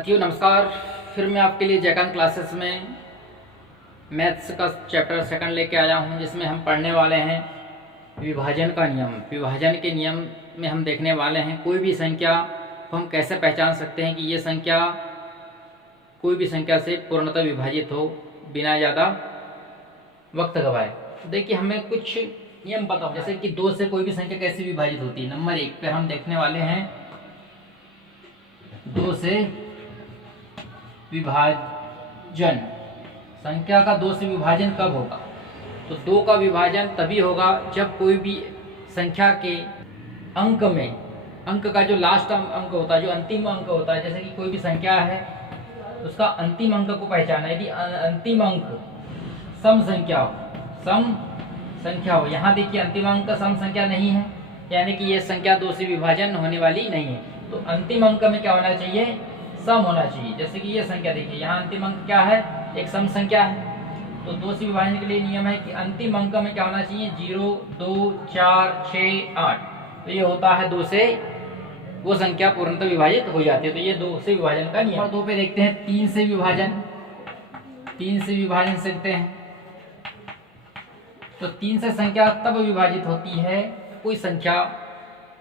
साथियों नमस्कार। फिर मैं आपके लिए जयकांत क्लासेस में मैथ्स का चैप्टर सेकंड लेके आया हूं, जिसमें हम पढ़ने वाले हैं विभाजन का नियम। विभाजन के नियम में हम देखने वाले हैं कोई भी संख्या को हम कैसे पहचान सकते हैं कि ये संख्या कोई भी संख्या से पूर्णतः विभाजित हो बिना ज़्यादा वक्त गवाए। तो देखिए हमें कुछ नियम पता हो, जैसे कि 2 से कोई भी संख्या कैसे विभाजित होती है। नंबर 1 पे हम देखने वाले हैं 2 से विभाजन। संख्या का 2 से विभाजन कब होगा? तो 2 का विभाजन तभी होगा जब कोई भी संख्या के अंक में, अंक का जो लास्ट अंक होता है, जो अंतिम अंक होता है, जैसे कि कोई भी संख्या है उसका अंतिम अंक को पहचाना। यदि अंतिम अंक सम संख्या हो, यहाँ देखिए अंतिम अंक सम संख्या नहीं है, यानी कि ये संख्या 2 से विभाजन होने वाली नहीं है। तो अंतिम अंक में क्या होना चाहिए? सम होना चाहिए। जैसे कि ये संख्या देखिए, यहाँ अंतिम अंक क्या है? एक सम संख्या है। तो 2 से विभाजन के लिए नियम है कि अंतिम अंक में क्या होना चाहिए? 0, 2, 4, 6, 8। तो ये होता है 2 से वो संख्या पूर्णतः विभाजित हो जाती है। तो ये 2 से विभाजन का नियम। और 2 पे देखते हैं 3 से विभाजन। 3 से विभाजन सीखते हैं। तो 3 से संख्या तब विभाजित होती है कोई संख्या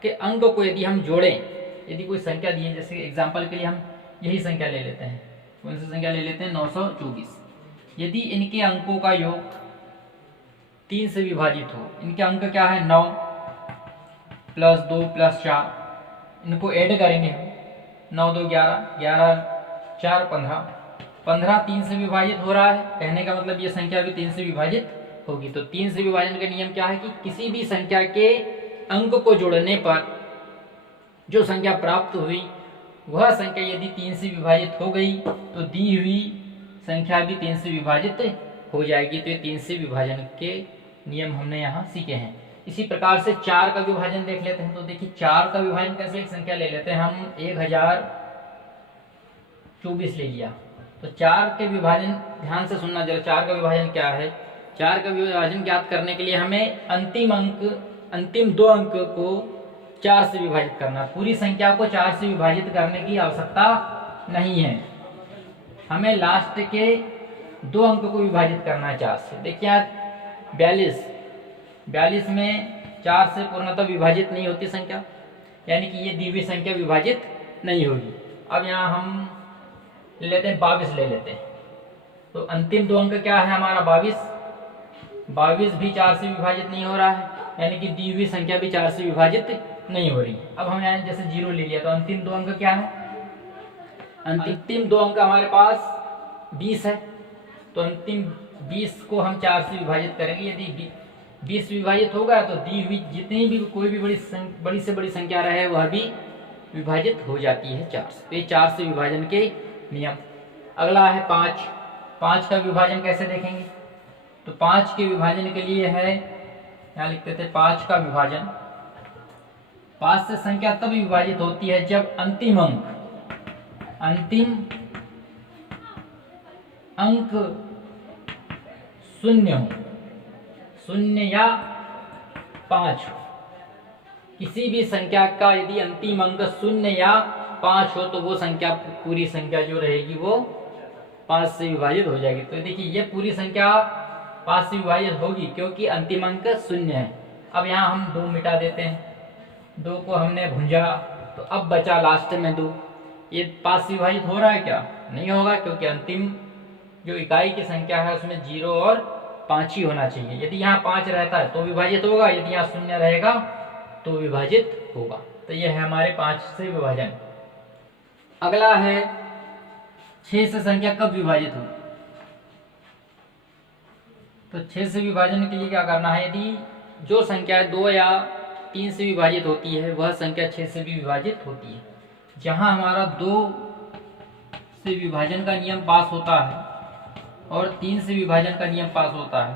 के अंक को यदि हम जोड़ें। यदि कोई संख्या दी है, जैसे एग्जाम्पल के लिए हम यही संख्या ले लेते हैं। कौन सी संख्या ले लेते हैं? 924। यदि इनके अंकों का योग 3 से विभाजित हो, इनके अंक क्या है? 9 प्लस 2 प्लस 4, इनको ऐड करेंगे हम। 9 2 11, 11 4 15, 15 3 से विभाजित हो रहा है। कहने का मतलब ये संख्या भी 3 से विभाजित होगी। तो 3 से विभाजन का नियम क्या है कि किसी भी संख्या के अंक को जोड़ने पर जो संख्या प्राप्त हुई वह संख्या यदि 3 से विभाजित हो गई तो दी हुई संख्या भी 3 से विभाजित हो जाएगी। तो ये 3 से विभाजन के नियम हमने यहाँ सीखे हैं। इसी प्रकार से 4 का विभाजन देख लेते हैं। तो देखिए 4 का विभाजन कैसे? एक संख्या ले लेते हैं हम, 1024 ले लिया। तो 4 के विभाजन ध्यान से सुनना जरा, 4 का विभाजन क्या है? 4 का विभाजन ज्ञात करने के लिए हमें अंतिम 2 अंक को 4 से विभाजित करना। पूरी संख्या को 4 से विभाजित करने की आवश्यकता नहीं है, हमें लास्ट के 2 अंक को विभाजित करना है 4 से। देखिए 42 में 4 से पूर्णतः विभाजित नहीं होती संख्या, यानी कि ये दी हुई संख्या विभाजित नहीं होगी। अब यहाँ हम ले लेते हैं 22 ले लेते हैं। तो अंतिम 2 अंक क्या है हमारा? 22 भी 4 से विभाजित नहीं हो रहा है, यानी कि दी हुई संख्या भी 4 से विभाजित नहीं हो रही। अब हम यहाँ जैसे 0 ले लिया, तो अंतिम 2 अंक क्या है? अंतिम 2 अंक हमारे पास 20 है। तो अंतिम 20 को हम 4 से विभाजित करेंगे। यदि 20 विभाजित होगा तो दी हुई जितनी भी कोई भी बड़ी से बड़ी संख्या रहे वह भी विभाजित हो जाती है 4 से। तो ये 4 से विभाजन के नियम। अगला है 5। 5 का विभाजन कैसे देखेंगे? तो 5 के विभाजन के लिए है, यहाँ लिखते थे 5 का विभाजन। 5 से संख्या तब विभाजित होती है जब अंतिम अंक 0 हो, 0 या 5 हो। किसी भी संख्या का यदि अंतिम अंक 0 या 5 हो तो वो संख्या, पूरी संख्या जो रहेगी वो 5 से विभाजित हो जाएगी। तो देखिए ये पूरी संख्या 5 से विभाजित होगी क्योंकि अंतिम अंक 0 है। अब यहाँ हम 2 मिटा देते हैं। 2 को हमने भुंजा तो अब बचा लास्ट में 2। ये 5 से विभाजित हो रहा है क्या? नहीं होगा, क्योंकि अंतिम जो इकाई की संख्या है उसमें 0 और 5 ही होना चाहिए। यदि यहाँ 5 रहता है तो विभाजित होगा, यदि यहाँ 0 रहेगा तो विभाजित होगा। तो ये है हमारे 5 से विभाजन। अगला है 6 से संख्या कब विभाजित हो? तो 6 से विभाजन के लिए क्या करना है? यदि जो संख्या 2 या 3 से विभाजित होती है वह संख्या 6 से भी विभाजित होती है। जहां हमारा 2 से विभाजन का नियम पास होता है और 3 से विभाजन का नियम पास होता है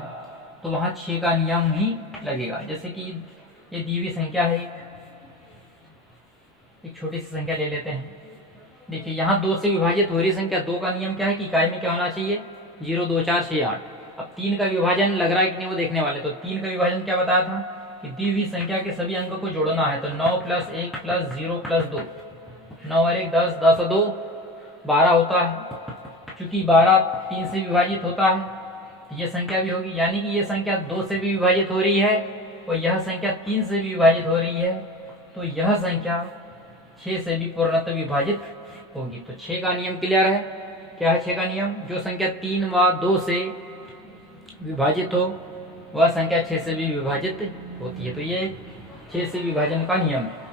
तो वहां 6 का नियम ही लगेगा। जैसे कि ये दी हुई संख्या है, एक छोटी सी संख्या ले लेते हैं। देखिए यहाँ 2 से विभाजित हो रही संख्या, 2 का नियम क्या है कि इकाई में क्या होना चाहिए? 0 2 4 6 8। अब 3 का विभाजन लग रहा है कि नहीं वो देखने वाले। तो 3 का विभाजन क्या बताया था कि दी हुई संख्या के सभी अंकों को जोड़ना है। तो 9 + 1 + 0 + 2, 9 और 1 10, 10 और 2 12 होता है। चूंकि 12 3 से विभाजित होता है तो यह संख्या भी होगी, यानी कि यह संख्या 2 से भी विभाजित हो रही है और यह संख्या 3 से भी विभाजित हो रही है, तो यह संख्या 6 से भी पूर्णतः विभाजित होगी। तो 6 का नियम क्लियर है। क्या है 6 का नियम? जो संख्या 3 व 2 से विभाजित हो वह संख्या 6 से भी विभाजित होती है। तो ये 6 से विभाजन का नियम है।